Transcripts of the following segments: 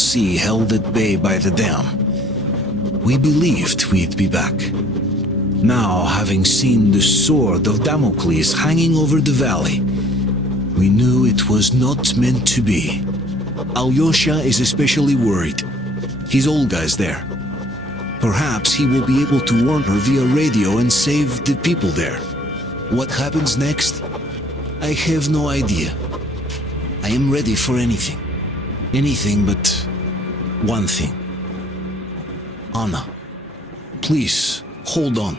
sea held at bay by the dam. We believed we'd be back. Now, having seen the sword of Damocles hanging over the valley, we knew it was not meant to be. Alyosha is especially worried. His old guy's there. Perhaps he will be able to warn her via radio and save the people there. What happens next? I have no idea. I am ready for anything. Anything but one thing. Anna, please, hold on.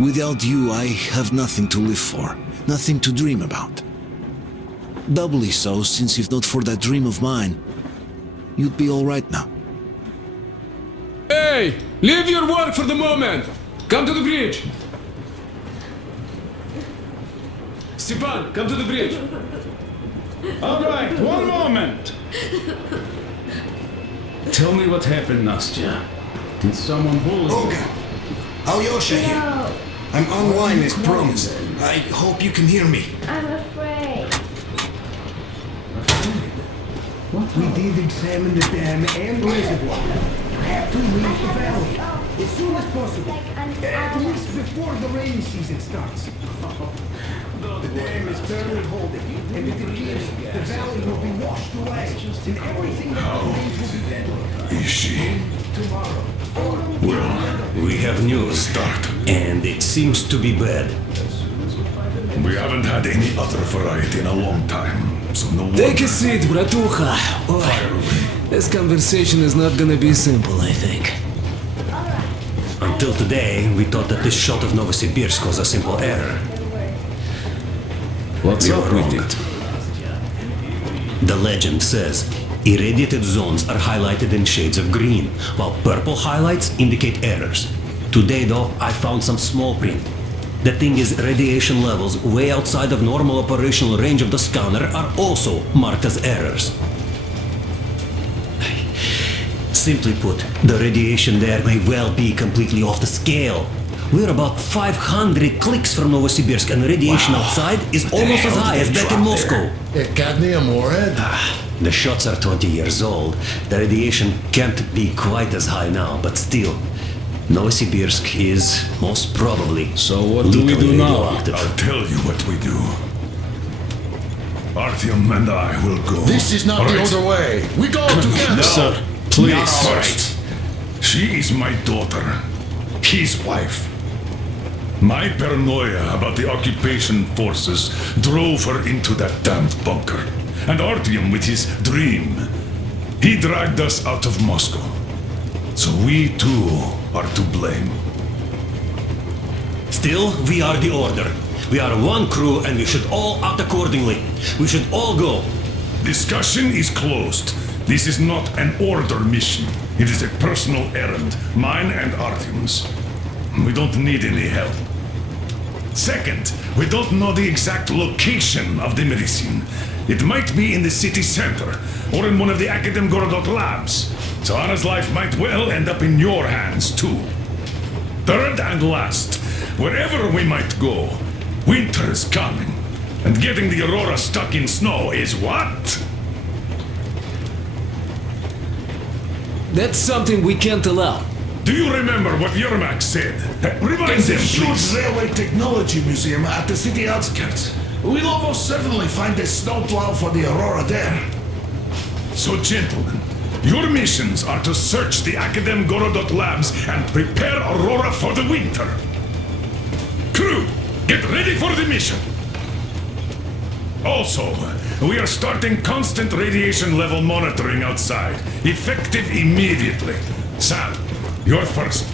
Without you, I have nothing to live for, nothing to dream about. Doubly so, since if not for that dream of mine, you'd be all right now. Hey! Leave your work for the moment! Come to the bridge! Stepan, come to the bridge! All right, one moment! Tell me what happened, Nastya. Did someone bully you? Olga! Alyosha here. I'm online as promised. I hope you can hear me. I'm afraid. We did examine the dam and reservoir. I have to leave the valley as soon as possible. At least before the rainy season starts. The dam is barely holding, and if it gives, the valley will be washed away, and everything that remains will be deadly. Is she? Tomorrow. Well, we have news, Start. And it seems to be bad. We haven't had any other variety in a long time, so no Take wonder. a seat, bratucha. Fire away. This conversation is not gonna be simple, I think. Until today, we thought that this shot of Novosibirsk was a simple error. What's We up were with wrong. it? The legend says irradiated zones are highlighted in shades of green, while purple highlights indicate errors. Today, though, I found some small print. The thing is, radiation levels way outside of normal operational range of the scanner are also marked as errors. Simply put, the radiation there may well be completely off the scale. We're about 500 clicks from Novosibirsk, and radiation outside is almost as high as back in Moscow. Cadmium warhead? The shots are 20 years old. The radiation can't be quite as high now, but still, Novosibirsk is most probably So what do we do lethally now? radioactive. I'll tell you what we do. Artyom and I will go. This is not All the right? other way. We go together. No. Sir, please. Not first. She is my daughter. His wife. My paranoia about the occupation forces drove her into that damned bunker. And Artyom with his dream. He dragged us out of Moscow. So we too are to blame. Still, we are the order. We are one crew and we should all act accordingly. We should all go. Discussion is closed. This is not an order mission. It is a personal errand, mine and Artyom's. We don't need any help. Second, we don't know the exact location of the medicine. It might be in the city center, or in one of the Akademgorodok labs. So Anna's life might well end up in your hands, too. Third and last, wherever we might go, winter is coming. And getting the Aurora stuck in snow is what? That's something we can't allow. Do you remember what Yermak said? Remind them, please. Railway Technology Museum at the city outskirts. We'll almost certainly find a snowplow for the Aurora there. So, gentlemen, your missions are to search the Akademgorodok labs and prepare Aurora for the winter. Crew, get ready for the mission. Also, we are starting constant radiation level monitoring outside, effective immediately. Sam, you're first.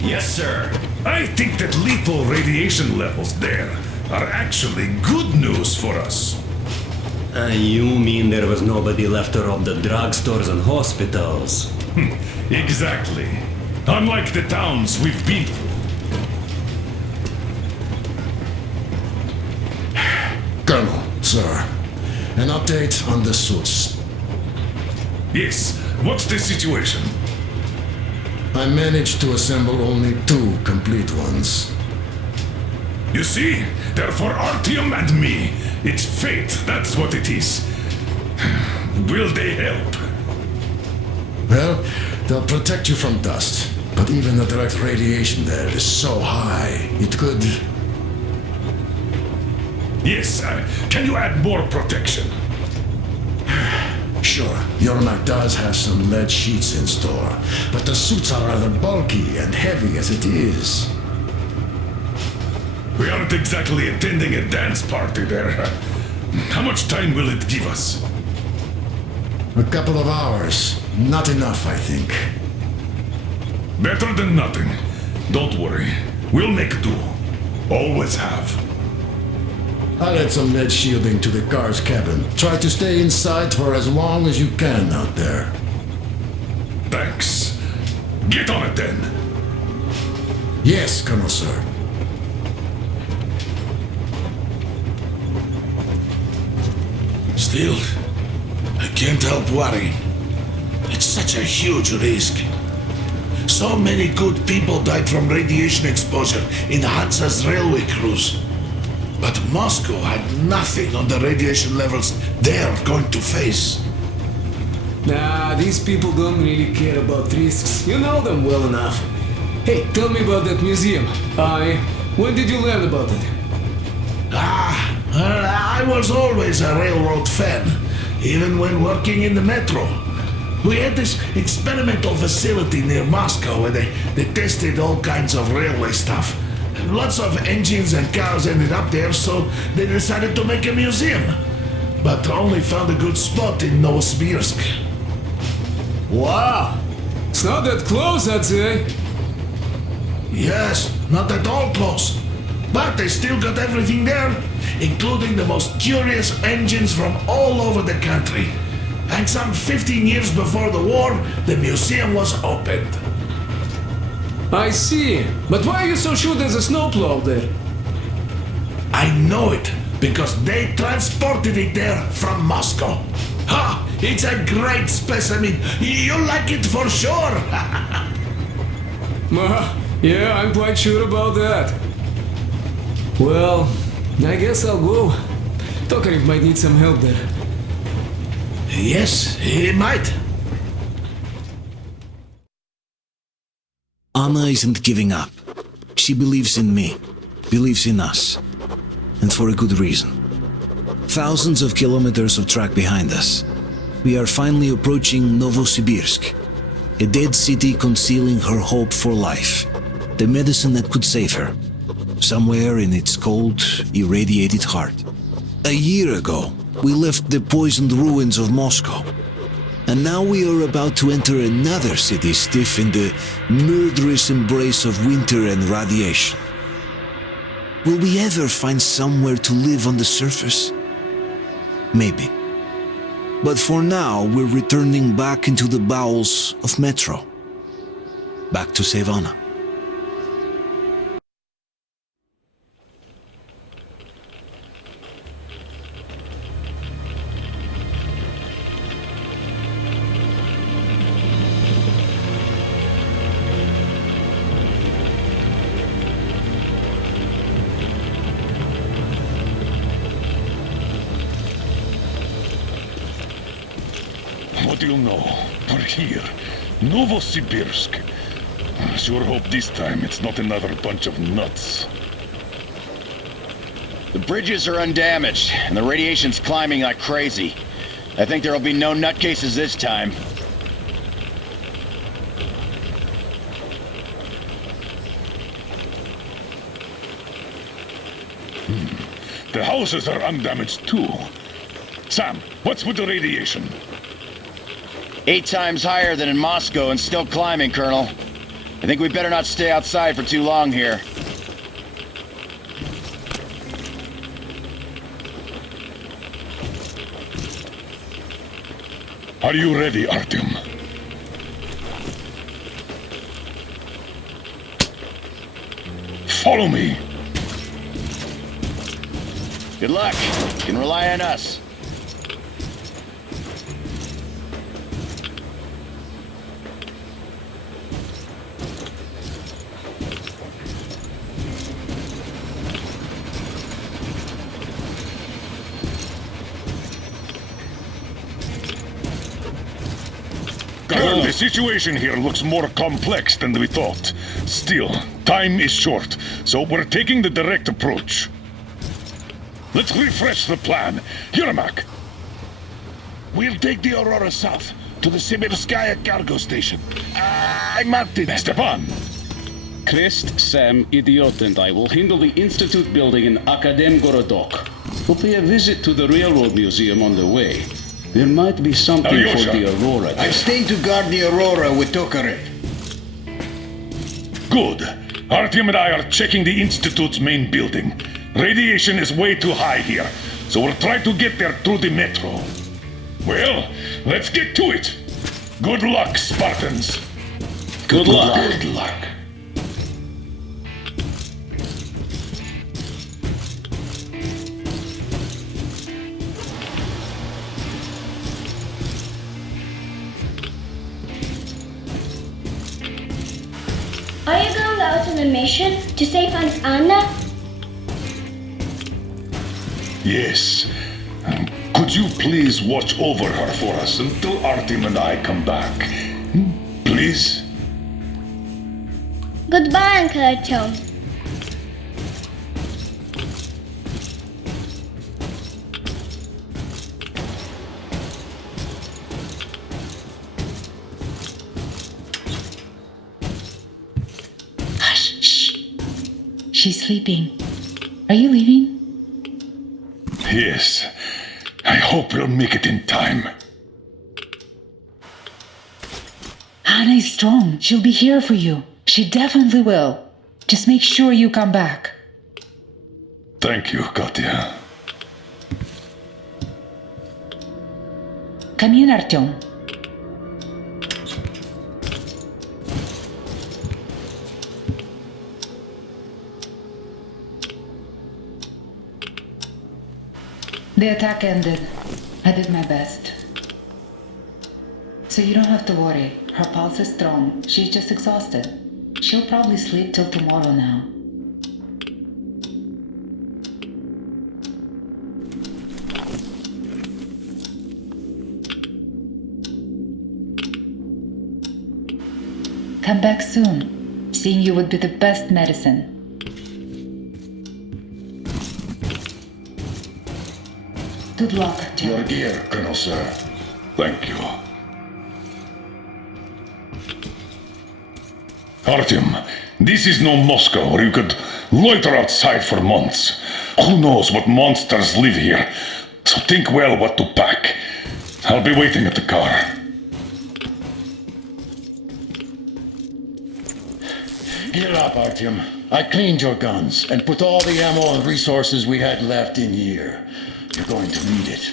Yes, sir. I think that lethal radiation levels there are actually good news for us. You mean there was nobody left to rob the drugstores and hospitals? Exactly. Unlike the towns we've been through. Colonel, sir, an update on the suits. Yes, what's the situation? I managed to assemble only 2 complete ones. You see, they're for Artyom and me. It's fate, that's what it is. Will they help? Well, they'll protect you from dust. But even the direct radiation there is so high, it could... Yes, can you add more protection? Sure, Yormak does have some lead sheets in store, but the suits are rather bulky and heavy as it is. We aren't exactly attending a dance party there. How much time will it give us? A couple of hours. Not enough, I think. Better than nothing. Don't worry. We'll make do. Always have. I'll add some lead shielding to the car's cabin. Try to stay inside for as long as you can out there. Thanks. Get on it then. Yes, Colonel Sir. Still, I can't help worrying. It's such a huge risk. So many good people died from radiation exposure in Hansa's railway crews. But Moscow had nothing on the radiation levels they're going to face. Nah, these people don't really care about risks. You know them well enough. Hey, tell me about that museum. When did you learn about it? I was always a railroad fan, even when working in the metro. We had this experimental facility near Moscow where they tested all kinds of railway stuff. Lots of engines and cars ended up there, so they decided to make a museum. But only found a good spot in Novosibirsk. Wow! It's not that close, I'd say. Yes, not at all close. But they still got everything there, including the most curious engines from all over the country. And some 15 years before the war, the museum was opened. I see. But why are you so sure there's a snowplow there? I know it, because they transported it there from Moscow. Ha! It's a great specimen. You'll like it for sure. Yeah, I'm quite sure about that. Well, I guess I'll go. Tokarev might need some help there. Yes, he might. Anna isn't giving up. She believes in me, believes in us, and for a good reason. Thousands of kilometers of track behind us, we are finally approaching Novosibirsk, a dead city concealing her hope for life, the medicine that could save her, somewhere in its cold, irradiated heart. A year ago, we left the poisoned ruins of Moscow, and now we are about to enter another city stiff in the murderous embrace of winter and radiation. Will we ever find somewhere to live on the surface? Maybe. But for now, we're returning back into the bowels of Metro. Back to save Anna. What do you know? We're here. Novosibirsk. I sure hope this time it's not another bunch of nuts. The bridges are undamaged, and the radiation's climbing like crazy. I think there'll be no nutcases this time. The houses are undamaged too. Sam, what's with the radiation? 8 times higher than in Moscow and still climbing, Colonel. I think we better not stay outside for too long here. Are you ready, Artyom? Follow me. Good luck. You can rely on us. Go! The situation here looks more complex than we thought. Still, time is short, so we're taking the direct approach. Let's refresh the plan. Yermak, We'll take the Aurora south to the Simirskaya cargo station. I marked it. Stepan, Krist, Sam, Idiot, and I will handle the Institute building in Akadem Gorodok. We'll pay a visit to the Railroad Museum on the way. There might be something Alyosha. for the Aurora. I'm staying to guard the Aurora with Tokarev. good. Artyom and I are checking the Institute's main building. Radiation is way too high here, so we'll try to get there through the metro. Well, let's get to it. Good luck, Spartans. Good luck. Good luck. Are you going out on a mission to save Aunt Anna? Yes. Could you please watch over her for us until Artyom and I come back? Please? Goodbye, Uncle Artyom. Hush, shh. She's sleeping. Are you leaving? Yes. I hope we'll make it in time. Anna is strong. She'll be here for you. She definitely will. Just make sure you come back. Thank you, Katya. Come in, Artyom. The attack ended. I did my best. So you don't have to worry. Her pulse is strong. She's just exhausted. She'll probably sleep till tomorrow now. Come back soon. Seeing you would be the best medicine. Good luck, Artyom. Your gear, Colonel Sir. Thank you. Artyom, this is no Moscow where you could loiter outside for months. Who knows what monsters live here? So think well what to pack. I'll be waiting at the car. Gear up, Artyom. I cleaned your guns and put all the ammo and resources we had left in here. You're going to need it.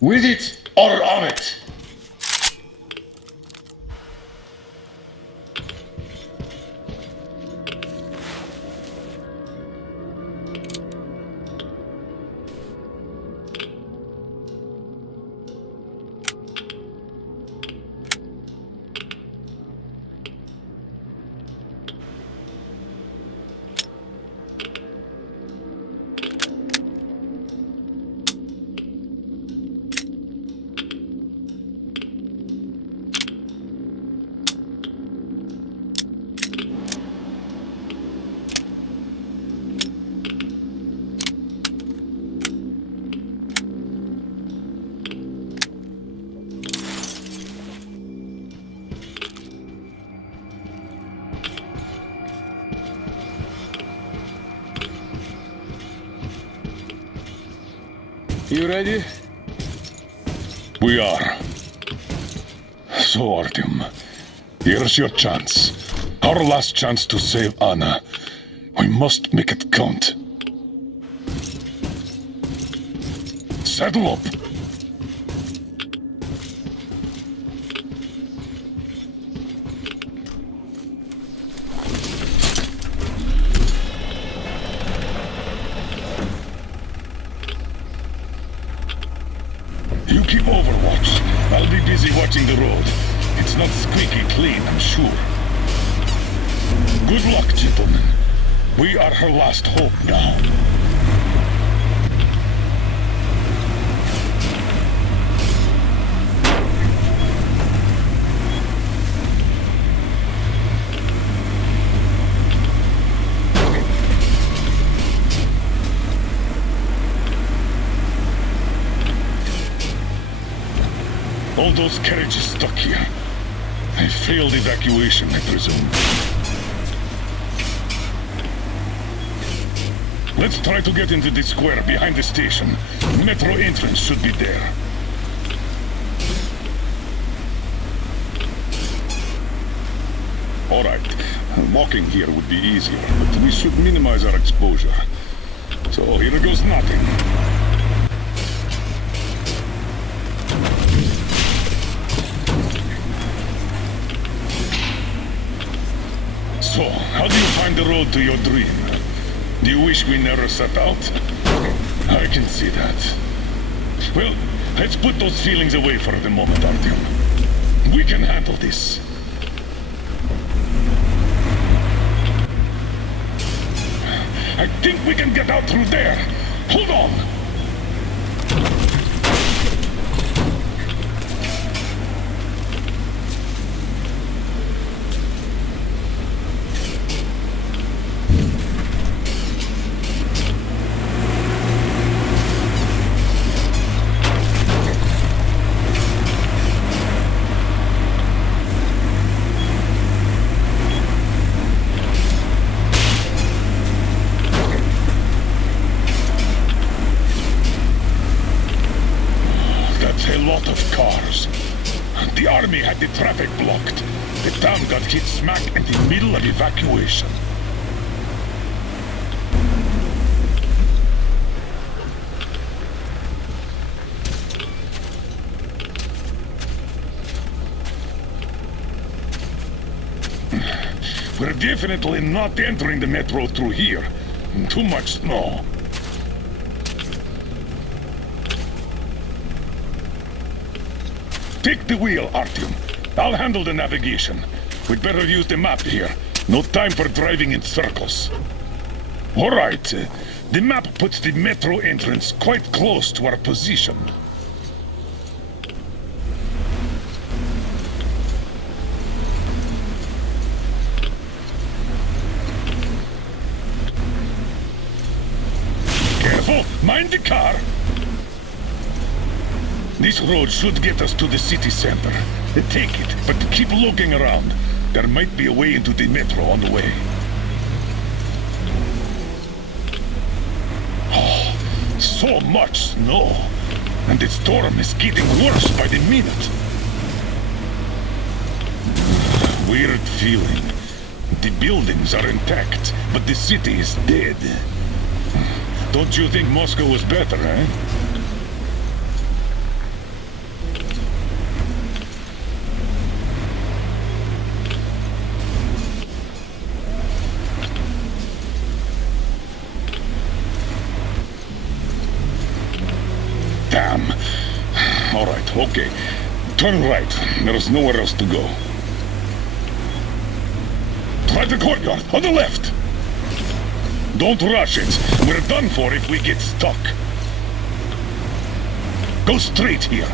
With it or on it? You ready? We are. So, Artyom, here's your chance. Our last chance to save Anna. We must make it count. Saddle up. You keep overwatch. I'll be busy watching the road. It's not squeaky clean, I'm sure. Good luck, gentlemen. We are her last hope now. All those carriages stuck here. A failed evacuation, I presume. Let's try to get into the square behind the station. Metro entrance should be there. All right. Walking here would be easier, but we should minimize our exposure. So here goes nothing. So, how do you find the road to your dream? Do you wish we never set out? I can see that. Well, let's put those feelings away for the moment, Artyom. We can handle this. I think we can get out through there. Hold on! The army had the traffic blocked. The town got hit smack in the middle of evacuation. We're definitely not entering the metro through here. Too much snow. Take the wheel, Artyom. I'll handle the navigation. We'd better use the map here. No time for driving in circles. All right. The map puts the metro entrance quite close to our position. Careful! Mind the car! This road should get us to the city center. Take it, but keep looking around. There might be a way into the metro on the way. Oh, so much snow. And the storm is getting worse by the minute. Weird feeling. The buildings are intact, but the city is dead. Don't you think Moscow was better, eh? Okay. Turn right. There's nowhere else to go. Try the courtyard, on the left! Don't rush it. We're done for if we get stuck. Go straight here.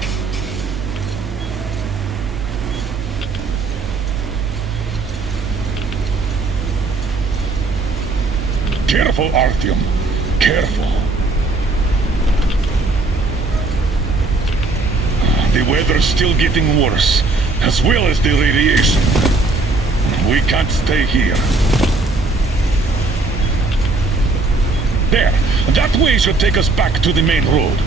Careful, Artyom. Careful. The weather's still getting worse, as well as the radiation. We can't stay here. There, that way should take us back to the main road.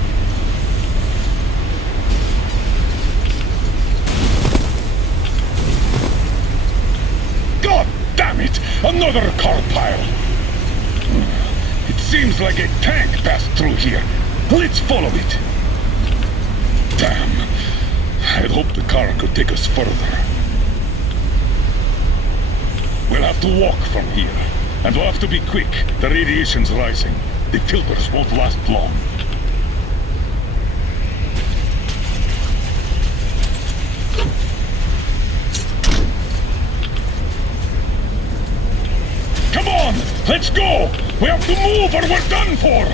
God damn it! Another car pile! It seems like a tank passed through here. Let's follow it. Damn. I'd hoped the car could take us further. We'll have to walk from here. And we'll have to be quick. The radiation's rising. The filters won't last long. Come on! Let's go! We have to move or we're done for!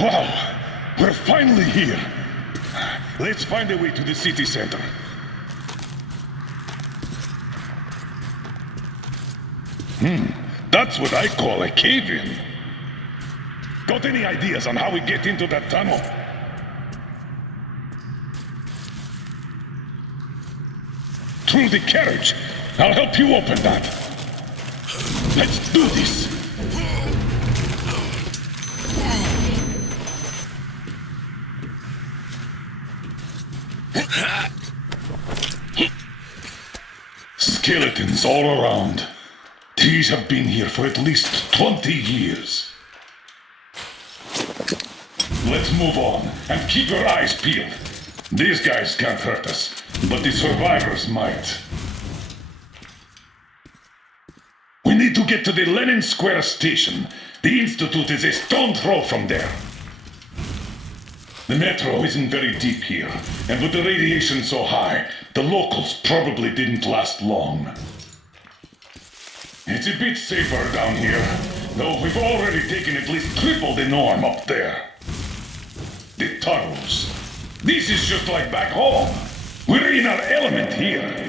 Wow! We're finally here! Let's find a way to the city center. That's what I call a cave-in. Got any ideas on how we get into that tunnel? Through the carriage. I'll help you open that. Let's do this. Skeletons all around. These have been here for at least 20 years. Let's move on and keep your eyes peeled. These guys can't hurt us, but the survivors might. We need to get to the Lenin Square station. The Institute is a stone throw from there. The metro isn't very deep here, and with the radiation so high, the locals probably didn't last long. It's a bit safer down here, though we've already taken at least triple the norm up there. The tunnels. This is just like back home. We're in our element here.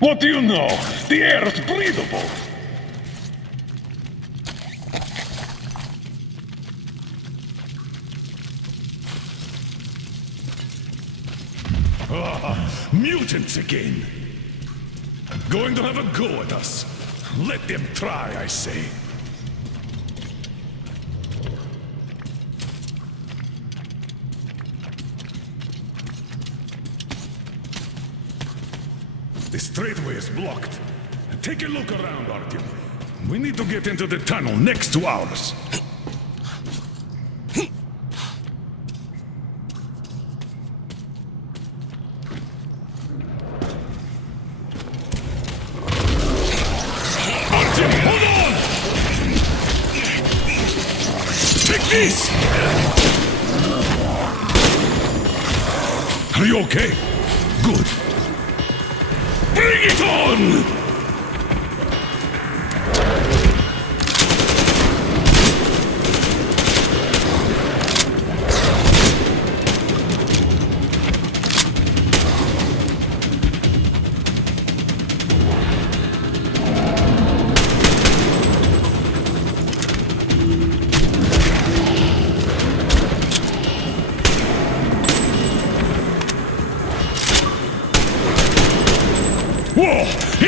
What do you know? The air's breathable. Ah, mutants again. Going to have a go at us. Let them try, I say. The straightway is blocked. Take a look around, Artyom. We need to get into the tunnel next to ours. Artyom, hold on! Take this! Are you okay? Good. Bring it on!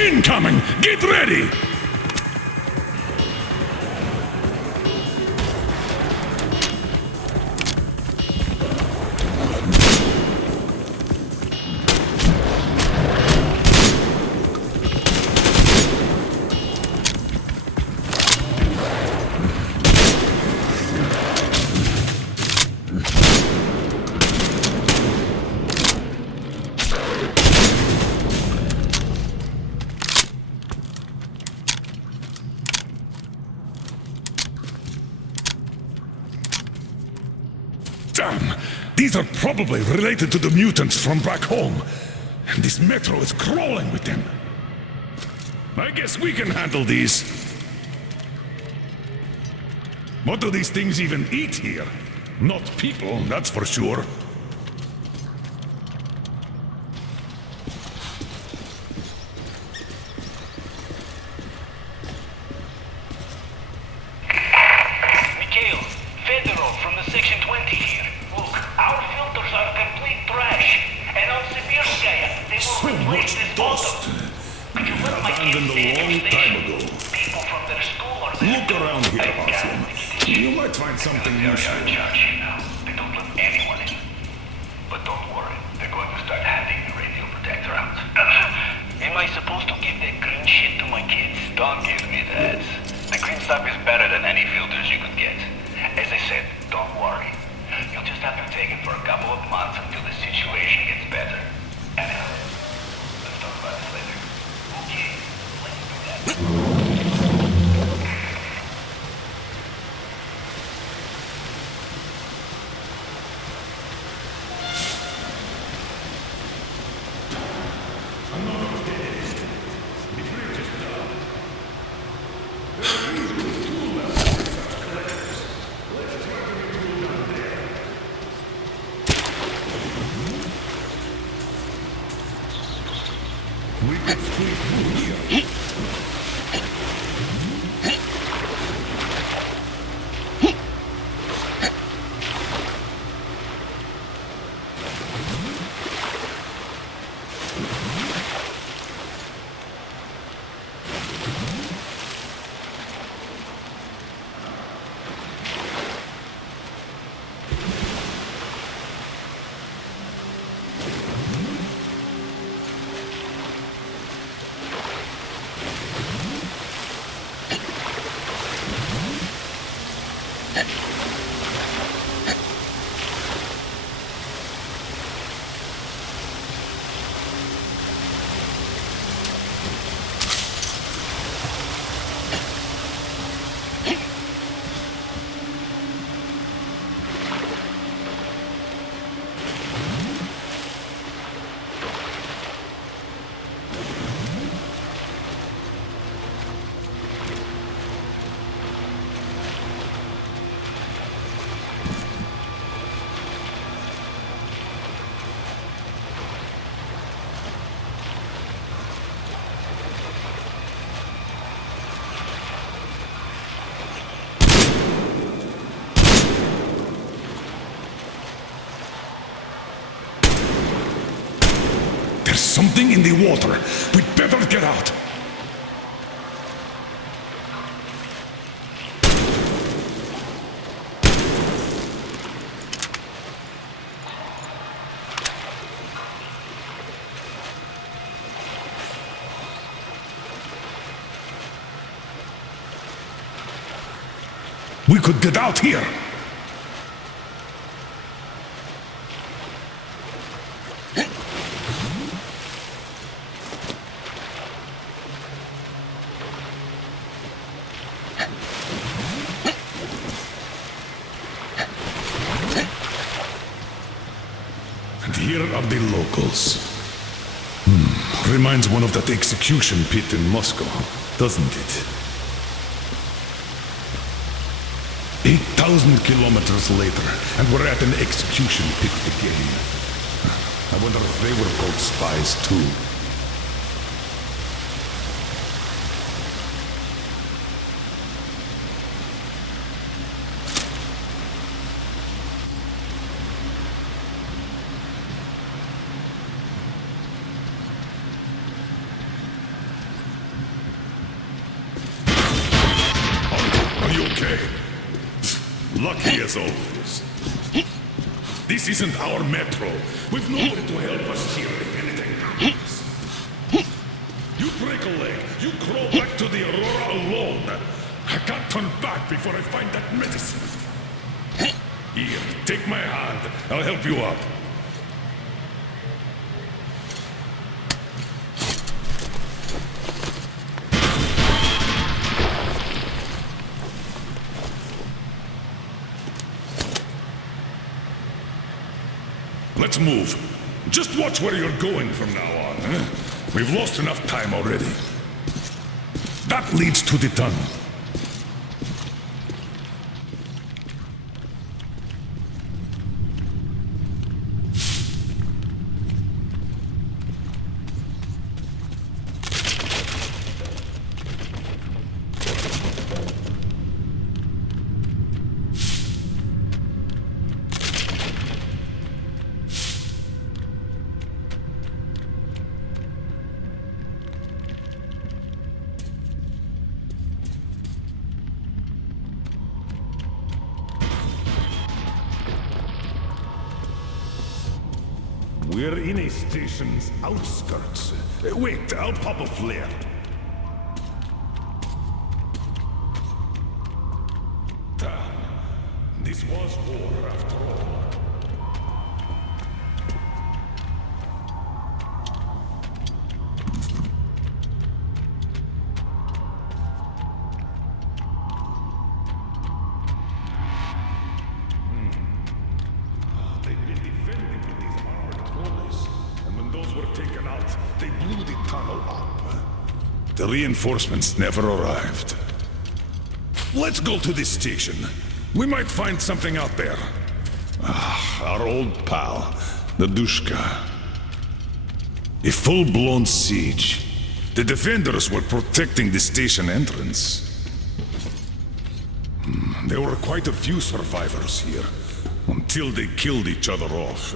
Incoming! Get ready! Damn! These are probably related to the mutants from back home. And this metro is crawling with them. I guess we can handle these. What do these things even eat here? Not people, that's for sure. There's something in the water. We'd better get out. We could get out here. Here are the locals. Reminds one of that execution pit in Moscow, doesn't it? 8,000 kilometers later, and we're at an execution pit again. I wonder if they were both spies too. as always. This isn't our metro. We've nobody to help us here if anything happens. You break a leg, you crawl back to the Aurora alone. I can't turn back before I find that medicine. Here, take my hand. I'll help you up. Let's move. Just watch where you're going from now on. Huh? We've lost enough time already. That leads to the tunnel. We're in a station's outskirts. Wait, I'll pop a flare. Damn. This was war after all. The reinforcements never arrived. Let's go to this station. We might find something out there. Our old pal, the Dushka. A full-blown siege. The defenders were protecting the station entrance. There were quite a few survivors here, until they killed each other off.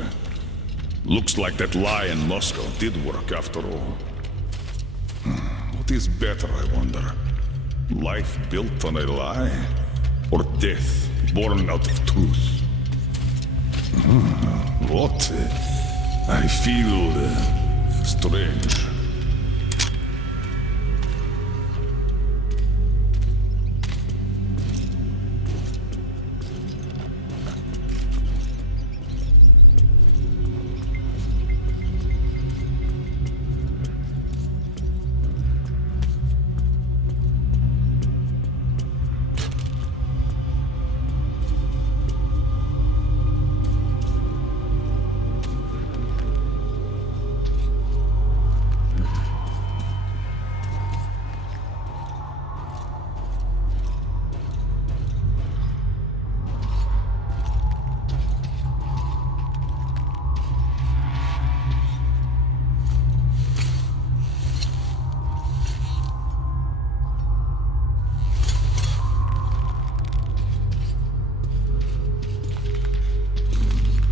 Looks like that lie in Moscow did work after all. What is better, I wonder? Life built on a lie? Or death born out of truth? What? I feel strange.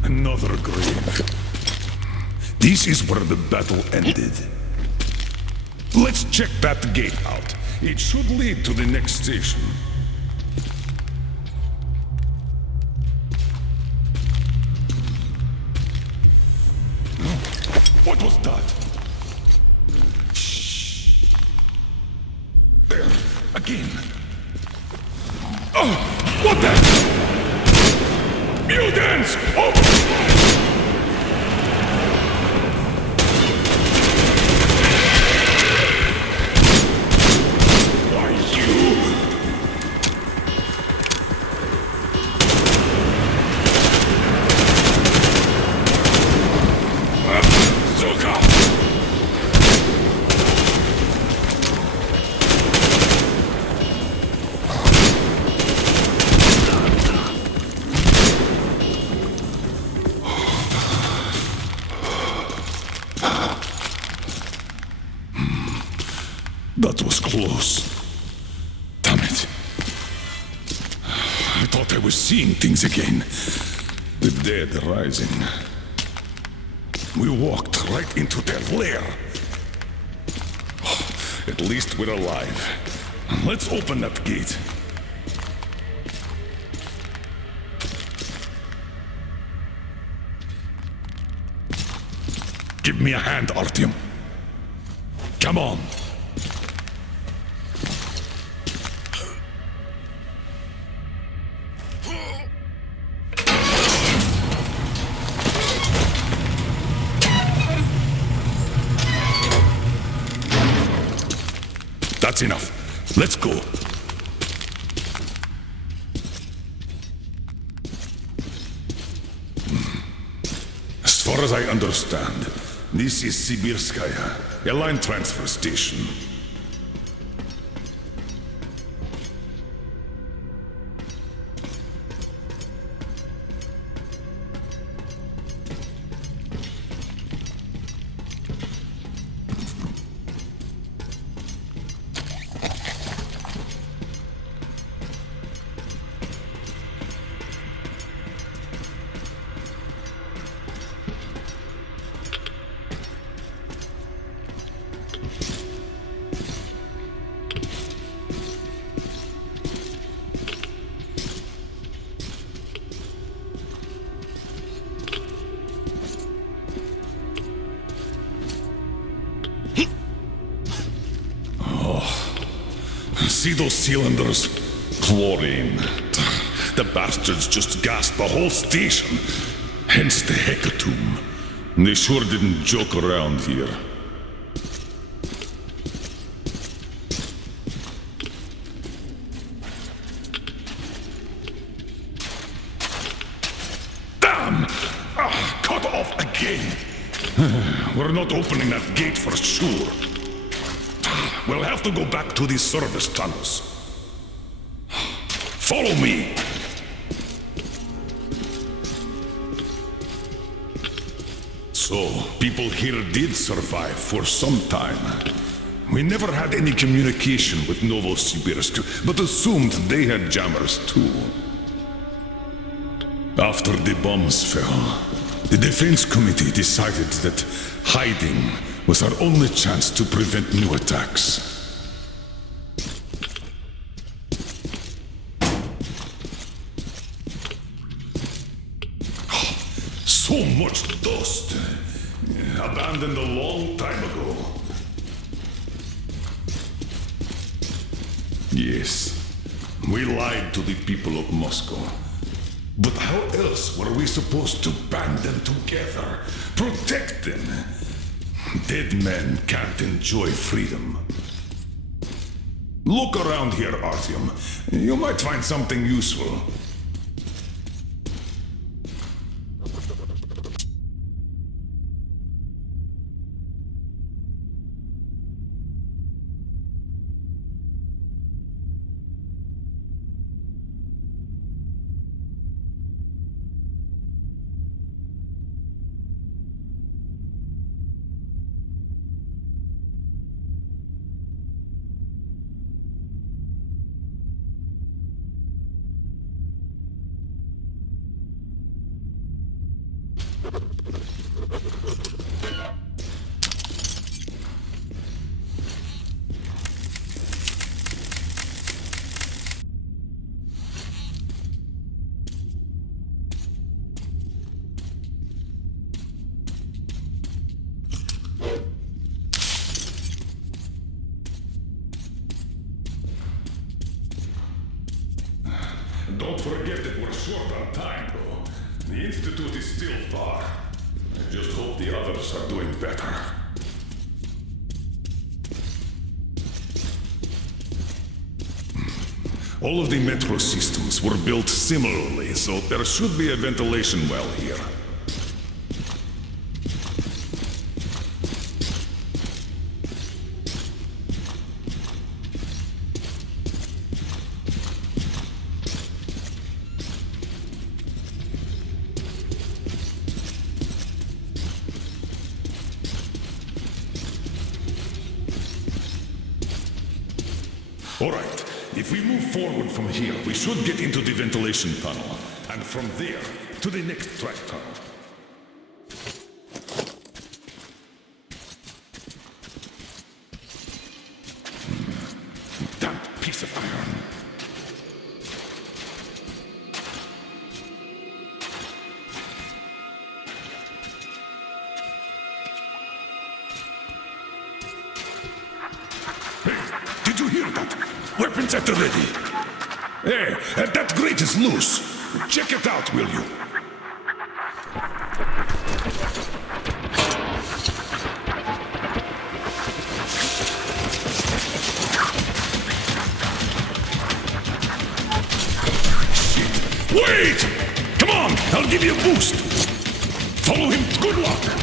Another grave. This is where the battle ended. Let's check that gate out. It should lead to the next station. What was that? Shh. There, again. Oh, what the? Mutants! Oh! That was close. Damn it. I thought I was seeing things again. The dead rising. We walked right into their lair. At least we're alive. Let's open that gate. Give me a hand, Artyom. Come on. That's enough. Let's go. As far as I understand, this is Sibirskaya, a line transfer station. See those cylinders? Chlorine. The bastards just gassed the whole station. Hence the hecatomb. They sure didn't joke around here. Damn! Cut off again. We're not opening that gate for sure. We'll have to go back to the service tunnels. Follow me! So, people here did survive for some time. We never had any communication with Novosibirsk, but assumed they had jammers too. After the bombs fell, the Defense Committee decided that hiding was our only chance to prevent new attacks. So much dust. Abandoned a long time ago. Yes, we lied to the people of Moscow. But how else were we supposed to band them together? Protect them? Dead men can't enjoy freedom. Look around here, Artyom. You might find something useful. Don't forget that we're short on time, though. The Institute is still far. I just hope the others are doing better. All of the metro systems were built similarly, so there should be a ventilation well here. All right, if we move forward from here, we should get into the ventilation tunnel, and from there to the next track tunnel. Damn piece of iron. hear that? Weapons at the ready. Hey, that grate is loose. Check it out, will you? Shit! Wait! Come on, I'll give you a boost. Follow him. Good luck.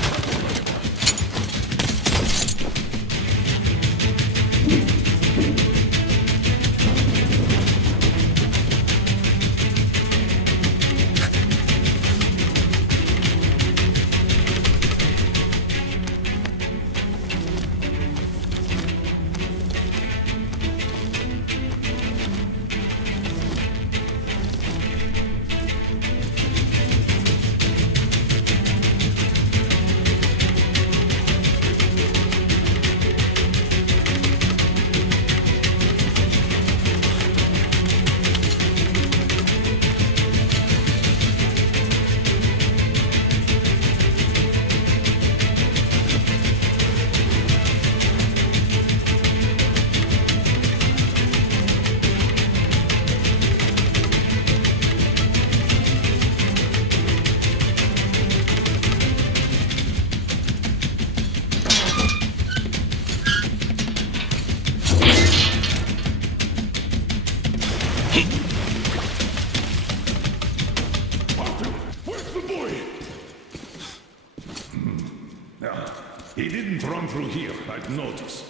He didn't run through here, I'd notice.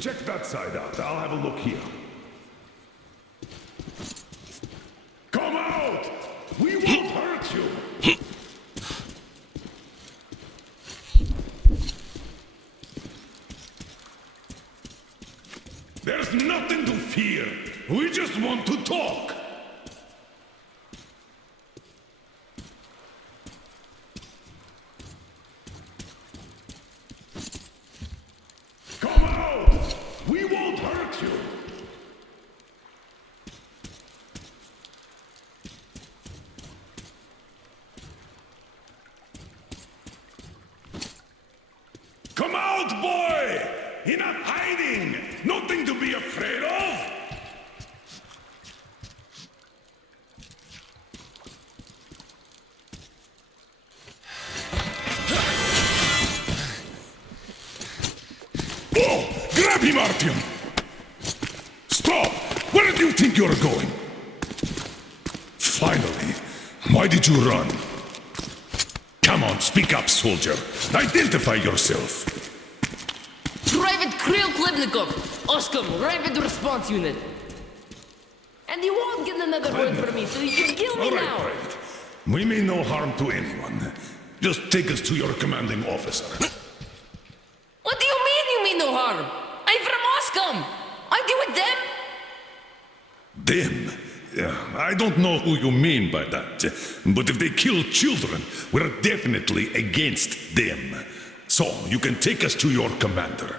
Check that side out. I'll have a look here. Come out! We won't hurt you! There's nothing to fear. We just want to talk. Come out! We won't hurt you! Come out, boy! Enough hiding! Nothing to be afraid of! Oh! Grab him, Artyom! Stop! Where do you think you're going? Finally! Why did you run? Come on, speak up, soldier. Identify yourself. Private Kirill Klebnikov, Oscom, Rapid Response Unit. And you won't get another word from me, so you can kill me All right, now. Private. We mean no harm to anyone. Just take us to your commanding officer. What do you mean no harm? I'm from Oscom. Aren't you with them? Them? Yeah, I don't know who you mean by that. But if they kill children, we're definitely against them. So, you can take us to your commander.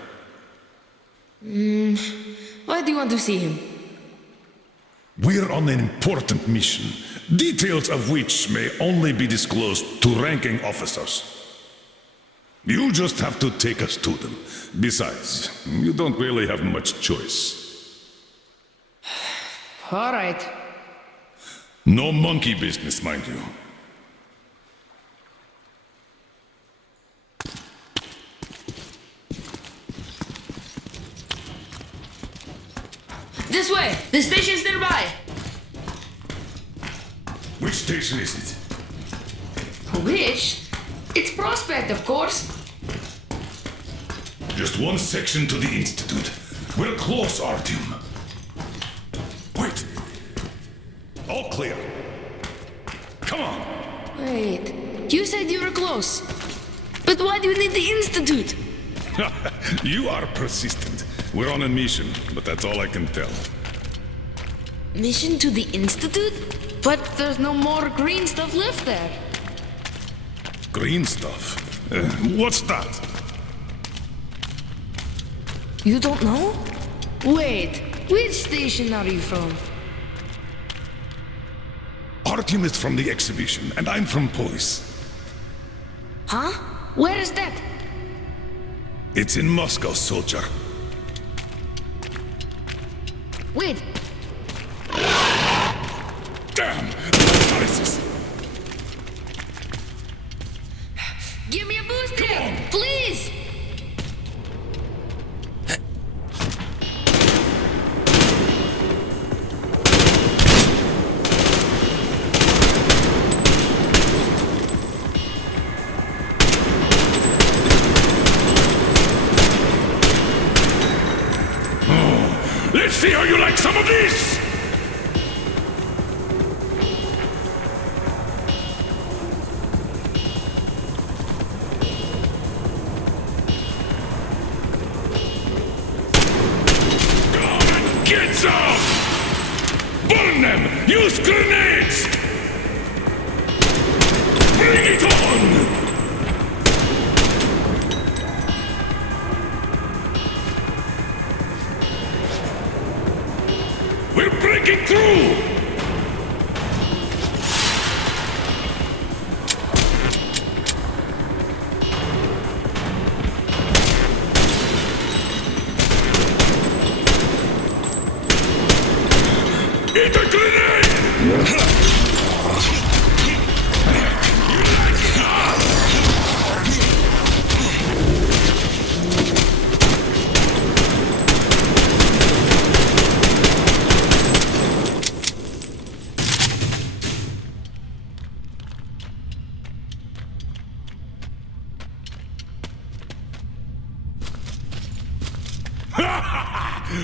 Why do you want to see him? We're on an important mission, details of which may only be disclosed to ranking officers. You just have to take us to them. Besides, you don't really have much choice. All right. No monkey business, mind you. This way. The station's nearby. Which station is it? Which? It's Prospect, of course. Just one section to the Institute. We're close, Artyom. Wait. All clear. Come on. Wait. You said you were close. But why do you need the Institute? You are persistent. We're on a mission, but that's all I can tell. Mission to the Institute? But there's no more green stuff left there. Green stuff? What's that? You don't know? Wait, which station are you from? Artyom is from the exhibition, and I'm from police. Huh? Where is that? It's in Moscow, soldier. Wait! Damn! What is this? Give me a boost here! Please! Let's see how you like some of this! Come and get some! Burn them! Use grenades! Bring it on! We're breaking through! Eat a grenade!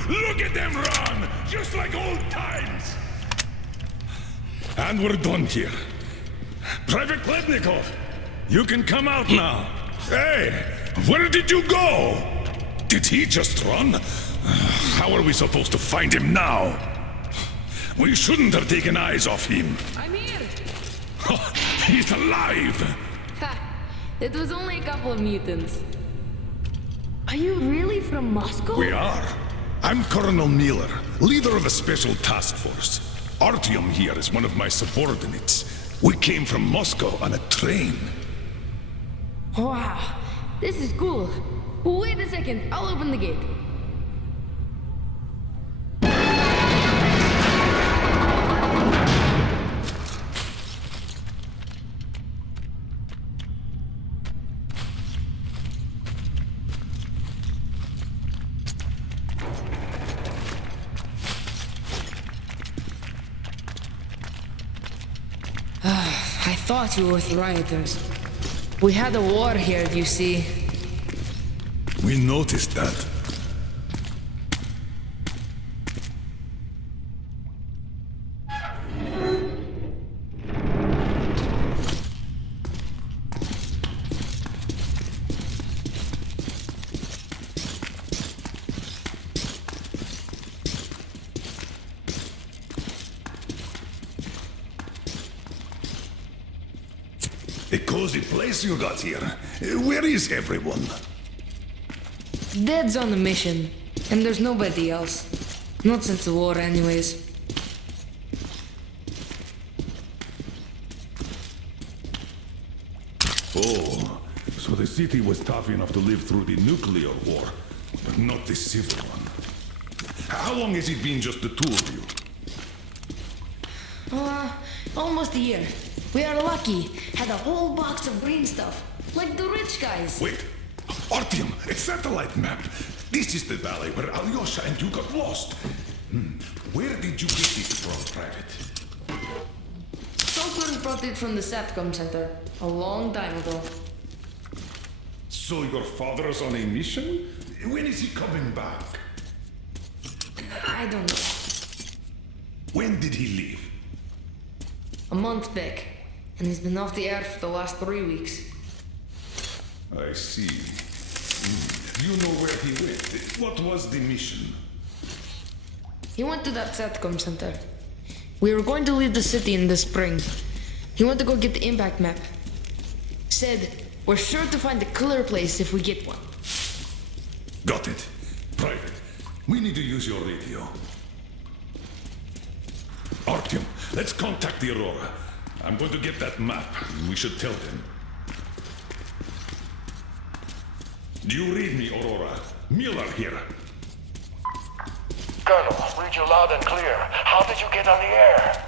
Look at them run! Just like old times! And we're done here. Private Klepnikov, you can come out now. Hey, where did you go? Did he just run? How are we supposed to find him now? We shouldn't have taken eyes off him. I'm here! He's alive! Ha! It was only a couple of mutants. Are you really from Moscow? We are. I'm Colonel Miller, leader of a special task force. Artyom here is one of my subordinates. We came from Moscow on a train. Wow, this is cool. Wait a second, I'll open the gate. I thought you were with rioters. We had a war here, you see. We noticed that. A cozy place you got here. Where is everyone? Dead's on a mission, and there's nobody else. Not since the war, anyways. Oh, so the city was tough enough to live through the nuclear war, but not the civil one. How long has it been just the two of you? Almost a year. We are lucky. Had a whole box of green stuff, like the rich guys. Wait, Artyom, a satellite map. This is the valley where Alyosha and you got lost. Where did you get this from, Private? Someone brought it from the SATCOM center a long time ago. So your father's on a mission? When is he coming back? I don't know. When did he leave? A month back, and he's been off the air for the last 3 weeks. I see. You know where he went. What was the mission? He went to that SATCOM center. We were going to leave the city in the spring. He went to go get the impact map. Said, we're sure to find a clear place if we get one. Got it. Private, we need to use your radio. Artyom, let's contact the Aurora. I'm going to get that map. We should tell them. Do you read me, Aurora? Miller here. Colonel, read you loud and clear. How did you get on the air?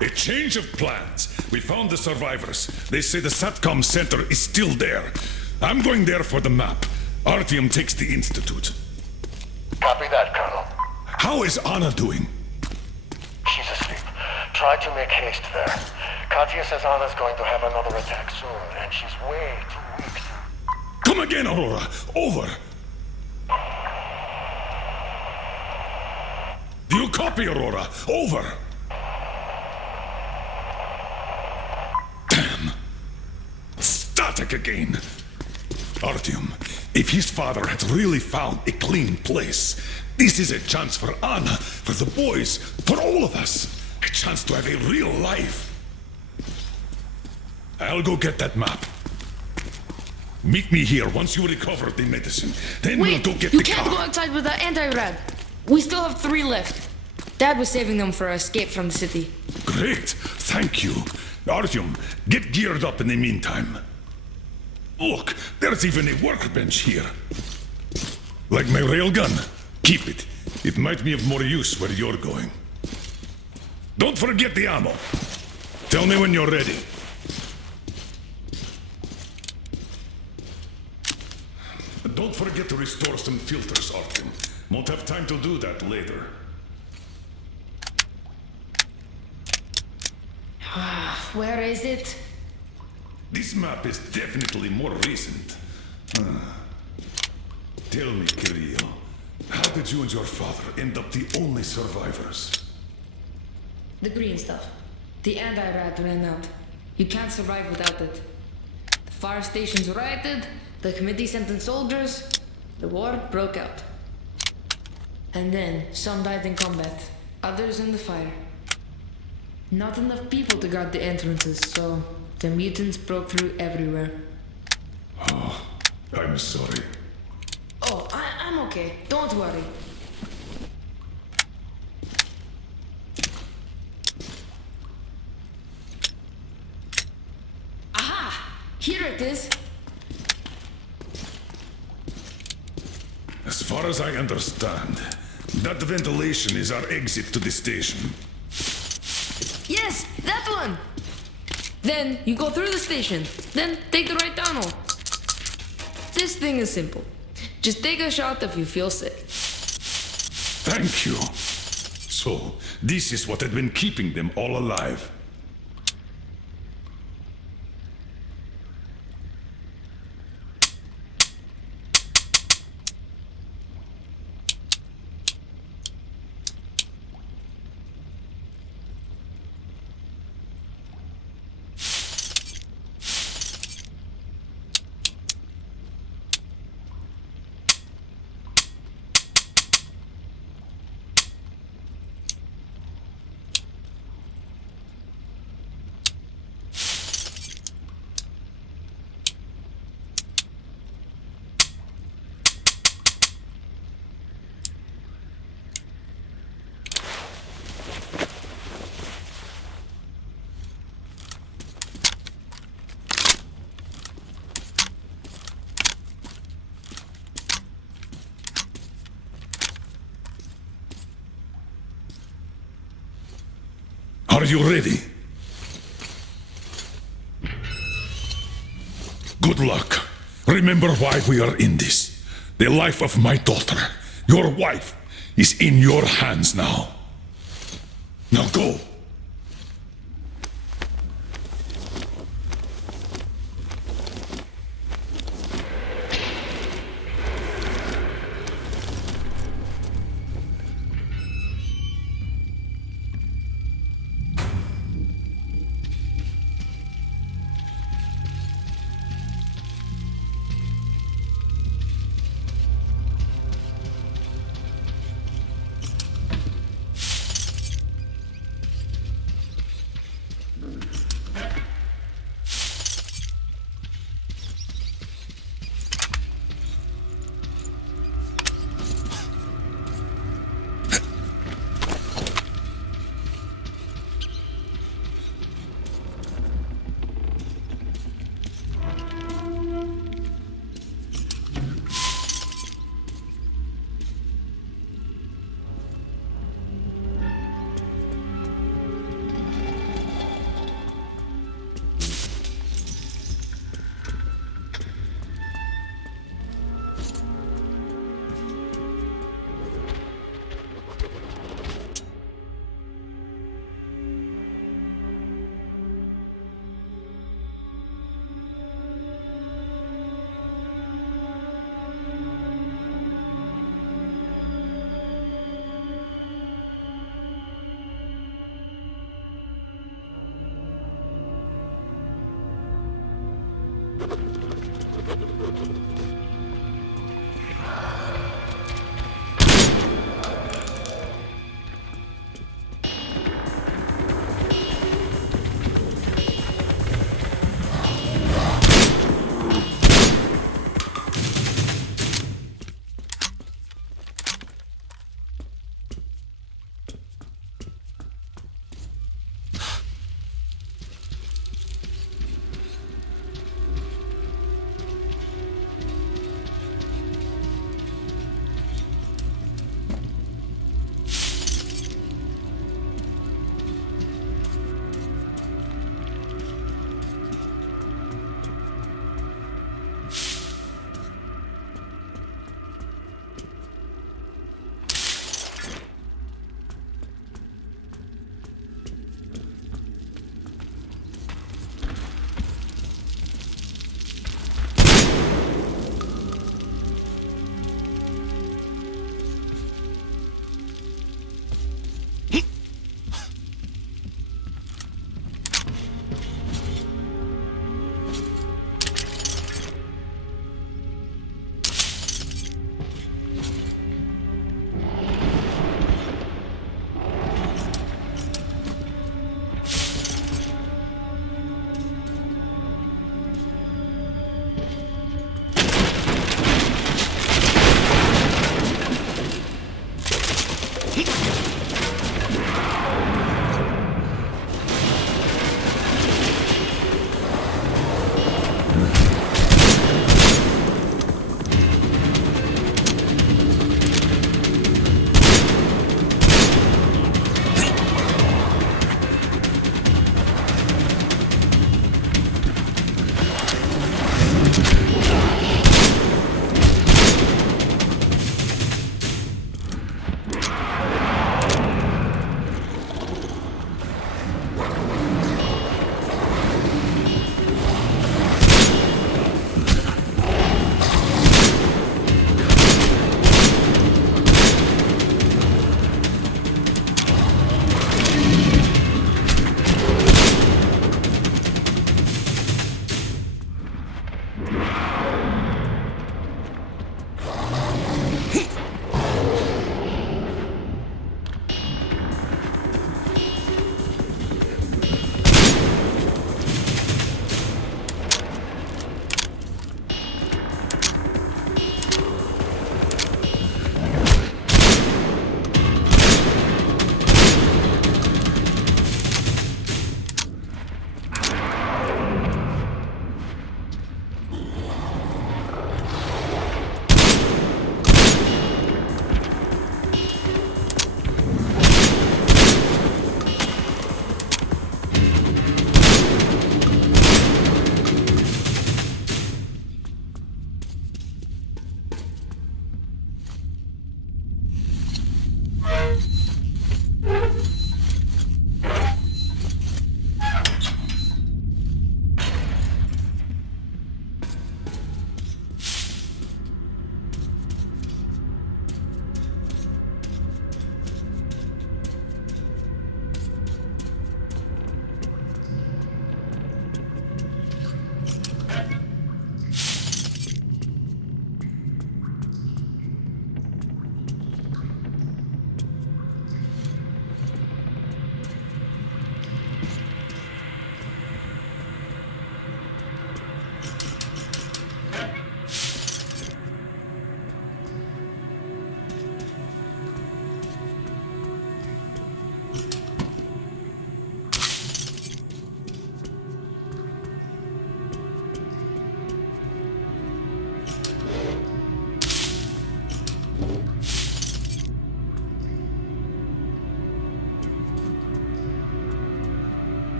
A change of plans. We found the survivors. They say the SATCOM center is still there. I'm going there for the map. Artyom takes the Institute. Copy that, Colonel. How is Anna doing? She's asleep. Try to make haste there. Katya says Anna's going to have another attack soon, and she's way too weak to... Come again, Aurora. Over. Do you copy, Aurora? Over. Damn. Static again. Artyom, if his father had really found a clean place, this is a chance for Anna, for the boys, for all of us. A chance to have a real life. I'll go get that map. Meet me here once you recover the medicine. Then we'll go get the car. You can't go outside with that anti-rad. We still have 3 left. Dad was saving them for our escape from the city. Great. Thank you. Artyom, get geared up in the meantime. Look, there's even a workbench here. Like my railgun. Keep it. It might be of more use where you're going. Don't forget the ammo. Tell me when you're ready. Don't forget to restore some filters, Artyom. Won't have time to do that later. Where is it? This map is definitely more recent. Tell me, Kirill, how did you and your father end up the only survivors? The green stuff. The anti-rad ran out. You can't survive without it. The fire stations rioted, the committee sent in soldiers, the war broke out. And then, some died in combat, others in the fire. Not enough people to guard the entrances, so the mutants broke through everywhere. Oh, I'm sorry. Oh, I'm okay. Don't worry. Aha! Here it is. As far as I understand, that ventilation is our exit to the station. Yes, that one! Then you go through the station, then take the right tunnel. This thing is simple. Just take a shot if you feel sick. Thank you. So, this is what had been keeping them all alive. Are you ready? Good luck. Remember why we are in this. The life of my daughter, your wife, is in your hands now. Now go.